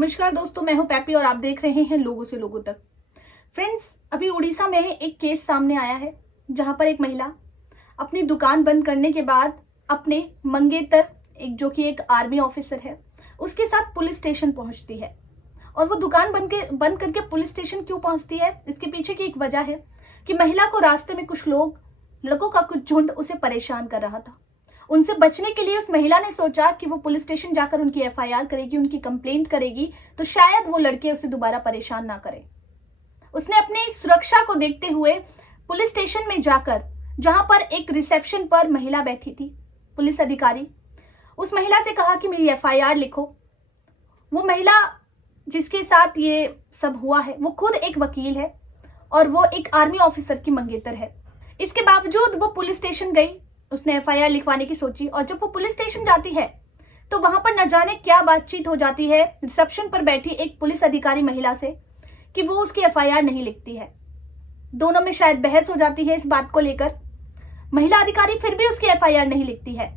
नमस्कार दोस्तों, मैं हूं पैपी और आप देख रहे हैं लोगों से लोगों तक। फ्रेंड्स, अभी उड़ीसा में एक केस सामने आया है जहां पर एक महिला अपनी दुकान बंद करने के बाद अपने मंगेतर जो कि एक आर्मी ऑफिसर है उसके साथ पुलिस स्टेशन पहुंचती है। और वो दुकान बंद करके पुलिस स्टेशन क्यों पहुंचती है, इसके पीछे की एक वजह है कि महिला को रास्ते में कुछ लड़कों का कुछ झुंड उसे परेशान कर रहा था। उनसे बचने के लिए उस महिला ने सोचा कि वो पुलिस स्टेशन जाकर उनकी एफआईआर करेगी, उनकी कंप्लेंट करेगी, तो शायद वो लड़के उसे दोबारा परेशान ना करें। उसने अपनी सुरक्षा को देखते हुए पुलिस स्टेशन में जाकर, जहां पर एक रिसेप्शन पर महिला बैठी थी, पुलिस अधिकारी, उस महिला से कहा कि मेरी एफआईआर लिखो। वो महिला जिसके साथ ये सब हुआ है वो खुद एक वकील है और वो एक आर्मी ऑफिसर की मंगेतर है। इसके बावजूद वो पुलिस स्टेशन गई, उसने एफआईआर लिखवाने की सोची। और जब वो पुलिस स्टेशन जाती है तो वहां पर न जाने क्या बातचीत हो जाती है रिसेप्शन पर बैठी एक पुलिस अधिकारी महिला से कि वो उसकी एफआईआर नहीं लिखती है। दोनों में शायद बहस हो जाती है इस बात को लेकर। महिला अधिकारी फिर भी उसकी एफआईआर नहीं लिखती है।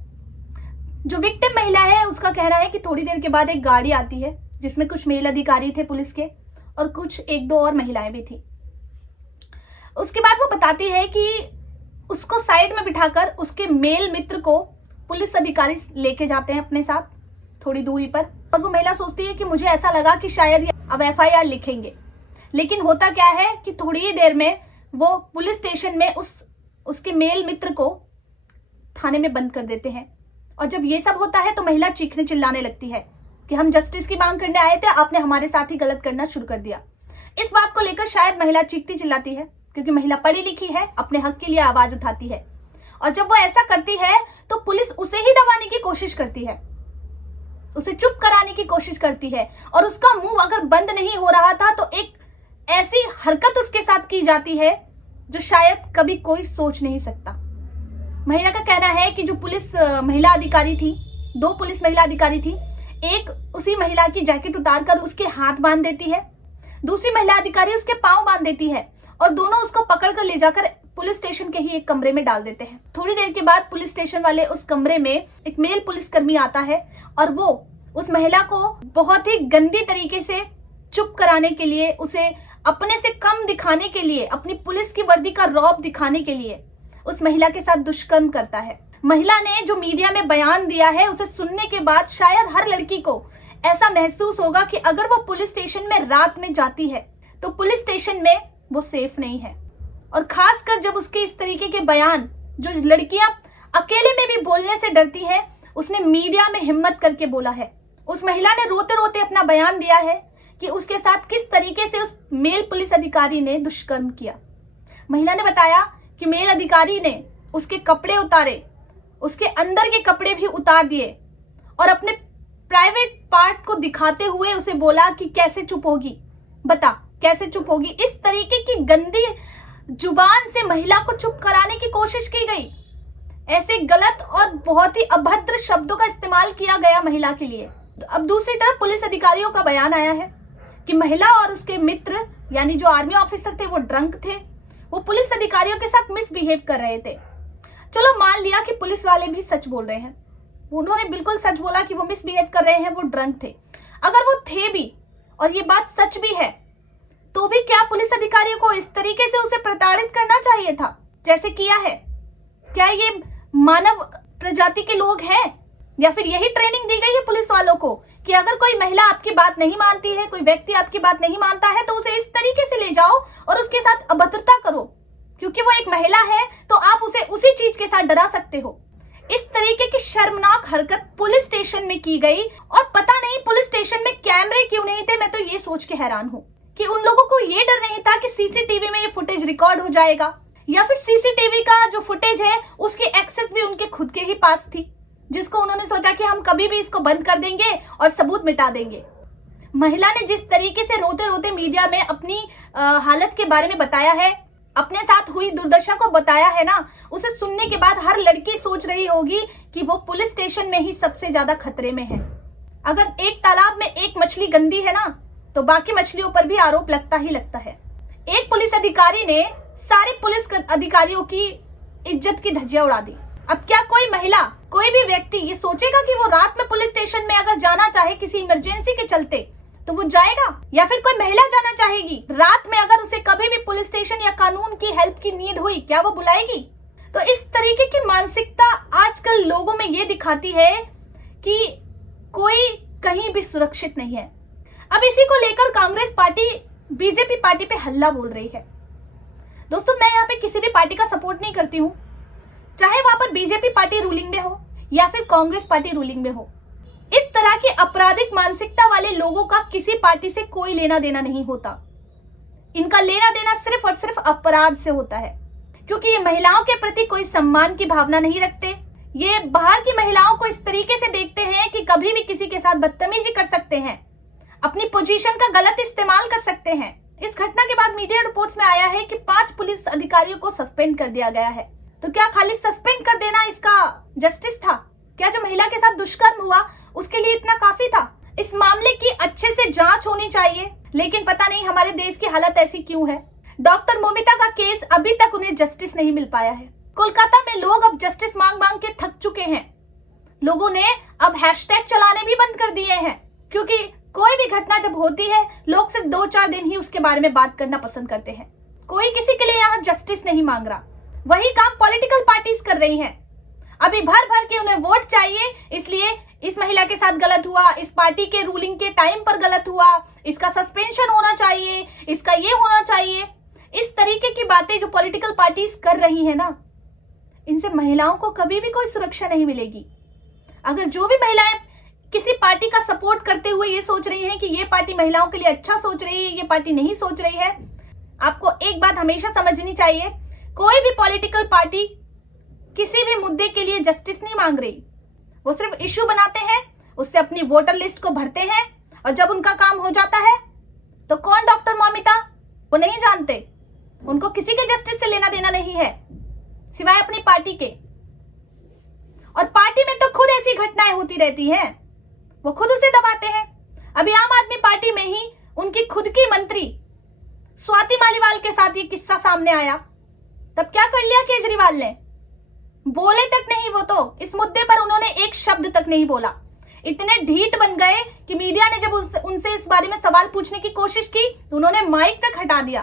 जो विक्टिम महिला है उसका कहना है कि थोड़ी देर के बाद एक गाड़ी आती है जिसमें कुछ मेल अधिकारी थे पुलिस के और कुछ एक दो और महिलाएं भी थी। उसके बाद वो बताती है कि उसको साइड में बिठाकर उसके मेल मित्र को पुलिस अधिकारी लेके जाते हैं अपने साथ थोड़ी दूरी पर। और वो महिला सोचती है कि मुझे ऐसा लगा कि शायद अब एफआईआर लिखेंगे, लेकिन होता क्या है कि थोड़ी ही देर में वो पुलिस स्टेशन में उसके मेल मित्र को थाने में बंद कर देते हैं। और जब ये सब होता है तो महिला चीखने चिल्लाने लगती है कि हम जस्टिस की मांग करने आए थे, आपने हमारे साथ ही गलत करना शुरू कर दिया। इस बात को लेकर शायद महिला चीखती चिल्लाती है क्योंकि महिला पढ़ी लिखी है, अपने हक के लिए आवाज उठाती है। और जब वो ऐसा करती है तो पुलिस उसे ही दबाने की कोशिश करती है, उसे चुप कराने की कोशिश करती है। और उसका मुंह अगर बंद नहीं हो रहा था तो एक ऐसी हरकत उसके साथ की जाती है जो शायद कभी कोई सोच नहीं सकता। महिला का कहना है कि जो पुलिस महिला अधिकारी थी, दो पुलिस महिला अधिकारी थी, एक उसी महिला की जैकेट उतारकर उसके हाथ बांध देती है, दूसरी महिला अधिकारी उसके पांव बांध देती है और दोनों उसको पकड़कर ले जाकर पुलिस स्टेशन के ही एक कमरे में डाल देते हैं। थोड़ी देर के बाद पुलिस स्टेशन वाले उस कमरे में एक मेल पुलिसकर्मी आता है और वो उस महिला को बहुत ही गंदी तरीके से चुप कराने के लिए, उसे अपने से कम दिखाने के लिए, अपनी पुलिस की वर्दी का रौब दिखाने के लिए उस महिला के साथ दुष्कर्म करता है। महिला ने जो मीडिया में बयान दिया है उसे सुनने के बाद शायद हर लड़की को ऐसा महसूस होगा कि अगर वो पुलिस स्टेशन में रात में जाती है तो पुलिस स्टेशन में वो सेफ नहीं है। और खासकर जब उसके इस तरीके के बयान, जो लड़कियां अकेले में भी बोलने से डरती हैं, उसने मीडिया में हिम्मत करके बोला है। उस महिला ने रोते रोते अपना बयान दिया है कि उसके साथ किस तरीके से उस मेल पुलिस अधिकारी ने दुष्कर्म किया। महिला ने बताया कि मेल अधिकारी ने उसके कपड़े उतारे, उसके अंदर के कपड़े भी उतार दिए और अपने प्राइवेट पार्ट को दिखाते हुए उसे बोला कि कैसे चुप होगी, बता कैसे चुप होगी। इस तरीके की गंदी जुबान से महिला को चुप कराने की कोशिश की गई। ऐसे गलत और बहुत ही अभद्र शब्दों का इस्तेमाल किया गया महिला के लिए। अब दूसरी तरफ पुलिस अधिकारियों का बयान आया है कि महिला और उसके मित्र यानी जो आर्मी ऑफिसर थे वो ड्रंक थे, वो पुलिस अधिकारियों के साथ मिसबिहेव कर रहे थे। चलो मान लिया कि पुलिस वाले भी सच बोल रहे हैं, उन्होंने बिल्कुल सच बोला कि वो मिसबिहेव कर रहे हैं, वो ड्रंक थे। अगर वो थे भी और ये बात सच भी है तो भी क्या पुलिस अधिकारियों को इस तरीके से उसे प्रताड़ित करना चाहिए था जैसे किया है? क्या ये मानव प्रजाति के लोग हैं या फिर यही ट्रेनिंग दी गई है पुलिस वालों को कि अगर कोई महिला आपकी बात नहीं मानती है, कोई व्यक्ति आपकी बात नहीं मानता है तो उसे इस तरीके से ले जाओ और उसके साथ अभद्रता करो क्योंकि वो एक महिला है तो आप उसे उसी चीज के साथ डरा सकते हो। इस तरीके की शर्मनाक हरकत पुलिस स्टेशन में की गई और पता नहीं पुलिस स्टेशन में कैमरे क्यों नहीं थे। मैं तो ये सोच के हैरान हूँ कि उन लोगों को ये डर नहीं था कि सीसीटीवी में ये फुटेज रिकॉर्ड हो जाएगा या फिर सीसीटीवी का जो फुटेज है उसकी एक्सेस भी उनके खुद के ही पास थी, जिसको उन्होंने सोचा कि हम कभी भी इसको बंद कर देंगे और सबूत मिटा देंगे। महिला ने जिस तरीके से रोते रोते मीडिया में अपनी हालत के बारे में बताया है, अपने साथ हुई दुर्दशा को बताया है ना, उसे सुनने के बाद हर लड़की सोच रही होगी कि वो पुलिस स्टेशन में ही सबसे ज्यादा खतरे में है। अगर एक तालाब में एक मछली गंदी है ना तो बाकी मछलियों पर भी आरोप लगता ही लगता है। एक पुलिस अधिकारी ने सारे पुलिस अधिकारियों की इज्जत की धज्जियां उड़ा दी। अब क्या कोई महिला, कोई भी व्यक्ति ये सोचेगा कि वो रात में पुलिस स्टेशन में अगर जाना चाहे किसी इमरजेंसी के चलते तो वो जाएगा? या फिर कोई महिला जाना चाहेगी रात में, अगर उसे कभी भी पुलिस स्टेशन या कानून की हेल्प की नीड हुई, क्या वो बुलाएगी? तो इस तरीके की मानसिकता आजकल लोगों में ये दिखाती है कि कोई कहीं भी सुरक्षित नहीं है। अब इसी को लेकर कांग्रेस पार्टी बीजेपी पार्टी पे हल्ला बोल रही है। दोस्तों, मैं यहाँ पे किसी भी पार्टी का सपोर्ट नहीं करती हूँ, चाहे वहां पर बीजेपी पार्टी रूलिंग में हो या फिर कांग्रेस पार्टी रूलिंग में हो। इस तरह की आपराधिक मानसिकता वाले लोगों का किसी पार्टी से कोई लेना देना नहीं होता। इनका लेना देना सिर्फ और सिर्फ अपराध से होता है, क्योंकि ये महिलाओं के प्रति कोई सम्मान की भावना नहीं रखते। ये बाहर की महिलाओं को इस तरीके से देखते हैं कि कभी भी किसी के साथ बदतमीजी कर सकते हैं, अपनी पोजीशन का गलत इस्तेमाल कर सकते हैं। इस घटना के बाद मीडिया रिपोर्ट्स में आया है कि 5 पुलिस अधिकारियों को सस्पेंड कर दिया गया है। तो क्या खाली सस्पेंड कर देना इसका जस्टिस था? क्या जो महिला के साथ दुष्कर्म हुआ उसके लिए इतना काफी था? इस मामले की अच्छे से जांच होनी चाहिए, लेकिन पता नहीं हमारे देश की हालत ऐसी क्यों है। डॉक्टर मोमिता का केस अभी तक उन्हें जस्टिस नहीं मिल पाया है। कोलकाता में लोग अब जस्टिस मांग मांग के थक चुके हैं। लोगों ने अब हैशटैग चलाने भी बंद कर दिए हैं, क्योंकि कोई भी घटना जब होती है लोग सिर्फ 2-4 दिन ही उसके बारे में बात करना पसंद करते हैं। कोई किसी के लिए यहाँ जस्टिस नहीं मांग रहा। वही काम पॉलिटिकल पार्टीज कर रही हैं। अभी भर भर के उन्हें वोट चाहिए, इसलिए इस महिला के साथ गलत हुआ, इस पार्टी के रूलिंग के टाइम पर गलत हुआ, इसका सस्पेंशन होना चाहिए, इसका ये होना चाहिए। इस तरीके की बातें जो पॉलिटिकल पार्टीज कर रही है ना, इनसे महिलाओं को कभी भी कोई सुरक्षा नहीं मिलेगी। अगर जो भी महिलाएं किसी पार्टी का सपोर्ट करते हुए ये सोच रही हैं कि ये पार्टी महिलाओं के लिए अच्छा सोच रही है, ये पार्टी नहीं सोच रही है, आपको एक बात हमेशा समझनी चाहिए, कोई भी पॉलिटिकल पार्टी किसी भी मुद्दे के लिए जस्टिस नहीं मांग रही। वो सिर्फ इश्यू बनाते हैं, उससे अपनी वोटर लिस्ट को भरते हैं, और जब उनका काम हो जाता है तो कौन डॉक्टर मौमिता, वो नहीं जानते। उनको किसी के जस्टिस से लेना देना नहीं है सिवाय अपनी पार्टी के। और पार्टी में तो खुद ऐसी घटनाएं होती रहती हैं, वो खुद उसे दबाते हैं। अभी आम आदमी पार्टी में ही उनकी खुद की मंत्री स्वाति मालीवाल के साथ ये किस्सा सामने आया, तब क्या कर लिया केजरीवाल ने? बोले तक नहीं वो तो, इस मुद्दे पर उन्होंने एक शब्द तक नहीं बोला। इतने ढीठ बन गए कि मीडिया ने जब उनसे इस बारे में सवाल पूछने की कोशिश की तो उन्होंने माइक तक हटा दिया।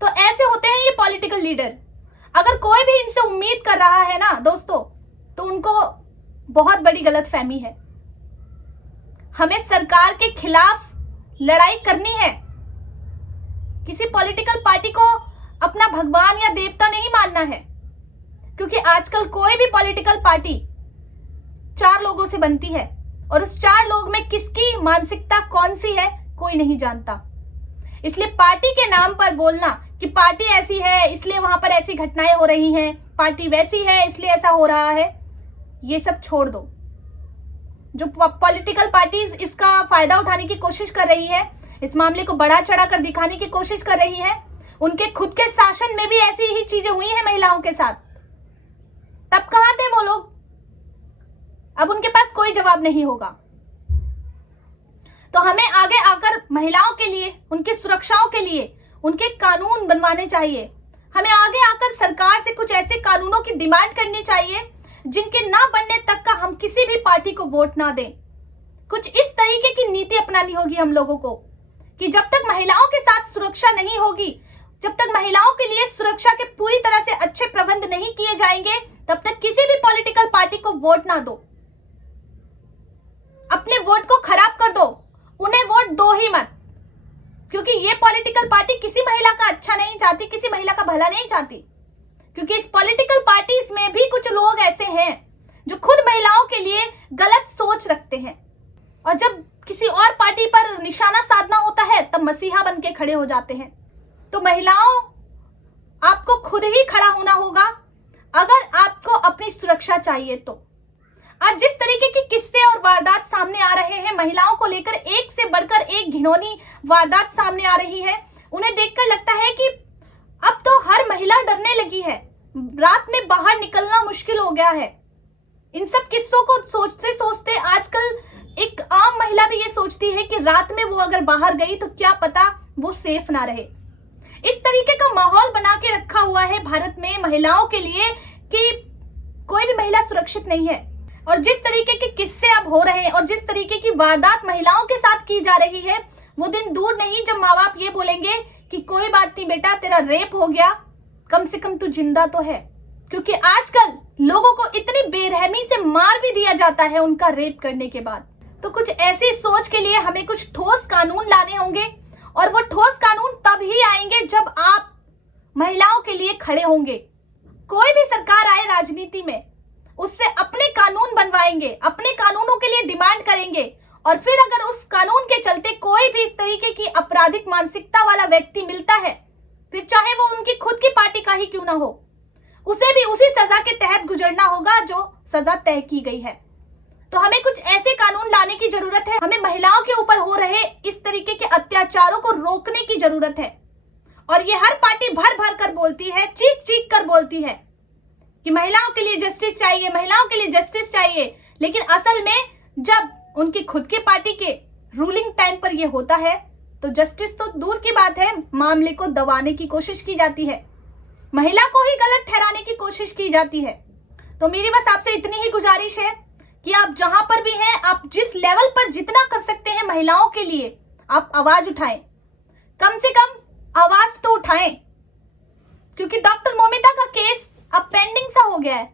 तो ऐसे होते हैं ये पॉलिटिकल लीडर। अगर कोई भी इनसे उम्मीद कर रहा है ना दोस्तों, तो उनको बहुत बड़ी गलतफहमी है। हमें सरकार के खिलाफ लड़ाई करनी है। किसी पॉलिटिकल पार्टी को अपना भगवान या देवता नहीं मानना है, क्योंकि आजकल कोई भी पॉलिटिकल पार्टी 4 लोगों से बनती है, और उस 4 लोग में किसकी मानसिकता कौन सी है कोई नहीं जानता। इसलिए पार्टी के नाम पर बोलना कि पार्टी ऐसी है इसलिए वहां पर ऐसी घटनाएं हो रही हैं, पार्टी वैसी है इसलिए ऐसा हो रहा है, ये सब छोड़ दो। जो पॉलिटिकल पार्टीज इसका फायदा उठाने की कोशिश कर रही है, इस मामले को बढ़ा चढ़ा कर दिखाने की कोशिश कर रही है, उनके खुद के शासन में भी ऐसी ही चीजें हुई हैं महिलाओं के साथ। तब कहां थे वो लोग? अब उनके पास कोई जवाब नहीं होगा। तो हमें आगे आकर महिलाओं के लिए, उनकी सुरक्षाओं के लिए उनके कानून बनवाने चाहिए। हमें आगे आकर सरकार से कुछ ऐसे कानूनों की डिमांड करनी चाहिए जिनके ना बनने तक का हम किसी भी पार्टी को वोट ना दें। कुछ इस तरीके की नीति अपनानी होगी हम लोगों को कि जब तक महिलाओं के साथ सुरक्षा नहीं होगी, जब तक महिलाओं के लिए सुरक्षा के पूरी तरह से अच्छे प्रबंध नहीं किए जाएंगे, तब तक किसी भी पॉलिटिकल पार्टी को वोट ना दो। अपने वोट को खराब कर दो, उन्हें वोट दो ही मत, क्योंकि ये पॉलिटिकल पार्टी किसी महिला का अच्छा नहीं चाहती, किसी महिला का भला नहीं चाहती। क्योंकि इस पॉलिटिकल पार्टीज में भी कुछ लोग ऐसे हैं जो खुद महिलाओं के लिए गलत सोच रखते हैं, और जब किसी और पार्टी पर निशाना साधना होता है तब मसीहा बन के खड़े हो जाते हैं। तो महिलाओं, आपको खुद ही खड़ा होना होगा अगर आपको अपनी सुरक्षा चाहिए तो। आज जिस तरीके की किस्से और वारदात सामने आ रहे हैं, महिलाओं को लेकर एक से बढ़कर एक घिनौनी वारदात सामने आ रही है, उन्हें देखकर लगता है कि अब तो हर महिला डरने लगी है, रात में बाहर निकलना मुश्किल हो गया है। इन सब किस्सों को सोचते सोचते आजकल एक आम महिला भी ये सोचती है कि रात में वो अगर बाहर गई तो क्या पता वो सेफ ना रहे। इस तरीके का माहौल बना के रखा हुआ है भारत में महिलाओं के लिए कि कोई भी महिला सुरक्षित नहीं है। और जिस तरीके के किस्से अब हो रहे हैं और जिस तरीके की वारदात महिलाओं के साथ की जा रही है, वो दिन दूर नहीं जब माँ बाप ये बोलेंगे कि कोई बात नहीं बेटा, तेरा रेप हो गया, कम से कम तू जिंदा तो है। क्योंकि आजकल लोगों को इतनी बेरहमी से मार भी दिया जाता है उनका रेप करने के बाद। तो कुछ ऐसी सोच के लिए हमें कुछ ठोस कानून लाने होंगे, और वो ठोस कानून तब ही आएंगे जब आप महिलाओं के लिए खड़े होंगे। कोई भी सरकार आए राजनीति में, उससे अपने कानून बनवाएंगे, अपने कानूनों के लिए डिमांड करेंगे, और फिर अगर उस कानून के चलते कोई भी इस तरीके की आपराधिक मानसिकता वाला व्यक्ति मिलता है, फिर चाहे वो उनकी खुद की पार्टी का ही क्यों ना हो, उसे भी उसी सजा के तहत गुजरना होगा जो सजा तय की गई है। तो हमें कुछ ऐसे कानून लाने की जरूरत है। हमें महिलाओं के ऊपर हो रहे इस तरीके के अत्याचारों को रोकने की जरूरत है। और ये हर पार्टी भर भर कर बोलती है, चीख चीख कर बोलती है कि महिलाओं के लिए जस्टिस चाहिए, महिलाओं के लिए जस्टिस चाहिए। लेकिन असल में जब उनकी खुद की पार्टी के रूलिंग टाइम पर यह होता है तो जस्टिस तो दूर की बात है, मामले को दबाने की कोशिश की जाती है, महिला को ही गलत ठहराने की कोशिश की जाती है। तो मेरी बस आपसे इतनी ही गुजारिश है कि आप जहां पर भी हैं, आप जिस लेवल पर जितना कर सकते हैं महिलाओं के लिए आप आवाज उठाएं, कम से कम आवाज तो उठाएं। क्योंकि डॉक्टर मोमिता का केस अब पेंडिंग सा हो गया है,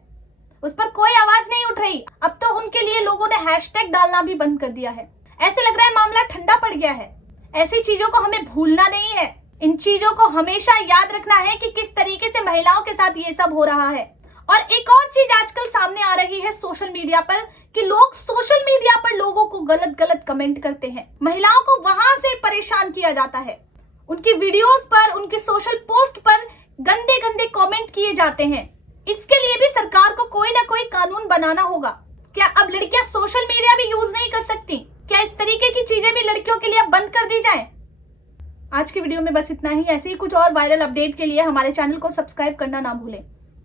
उस पर कोई आवाज नहीं उठ रही। अब तो उनके लिए लोगों ने हैशटैग डालना भी बंद कर दिया है। ऐसे लग रहा है मामला ठंडा पड़ गया है। ऐसी चीजों को हमें भूलना नहीं है, इन चीजों को हमेशा याद रखना है कि किस तरीके से महिलाओं के साथ ये सब हो रहा है। और एक और चीज आजकल सामने आ रही है सोशल मीडिया पर कि लोग सोशल मीडिया पर लोगों को गलत गलत कमेंट करते हैं। महिलाओं को वहां से परेशान किया जाता है, उनकी वीडियोस पर, उनके सोशल पोस्ट पर गंदे गंदे कमेंट किए जाते हैं। इसके लिए भी सरकार को कोई ना कोई कानून बनाना होगा। क्या अब लड़कियां सोशल मीडिया भी यूज नहीं कर सकती? क्या इस तरीके की चीजें भी लड़कियों के लिए अब बंद कर दी जाए? आज की वीडियो में बस इतना ही। ऐसे ही कुछ और वायरल अपडेट के लिए हमारे चैनल को सब्सक्राइब करना ना भूलें।